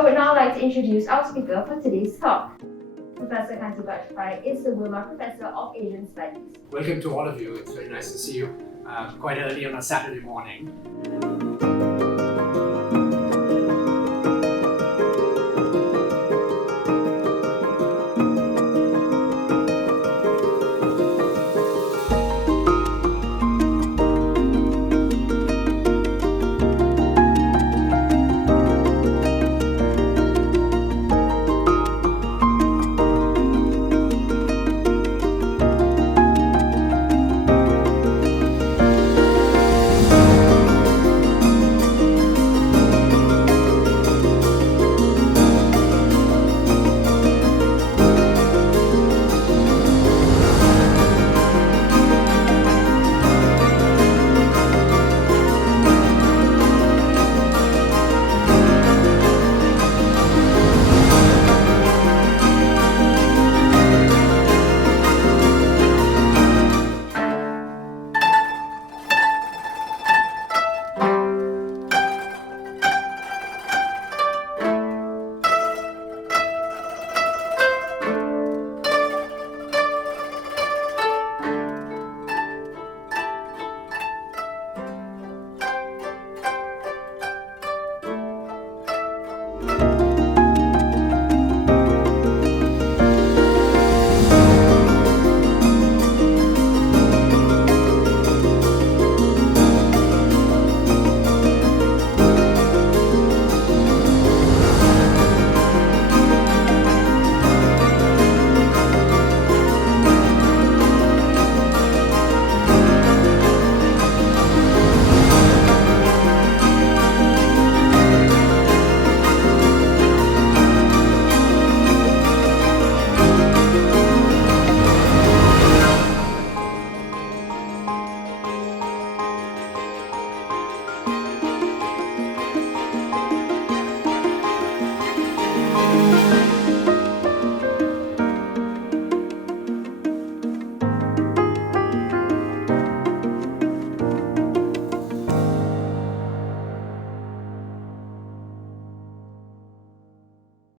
I would now like to introduce our speaker for today's talk. Professor Kanti Bajpai is the Wilmer Professor of Asian Studies. Welcome to all of you. It's very nice to see you quite early on a Saturday morning.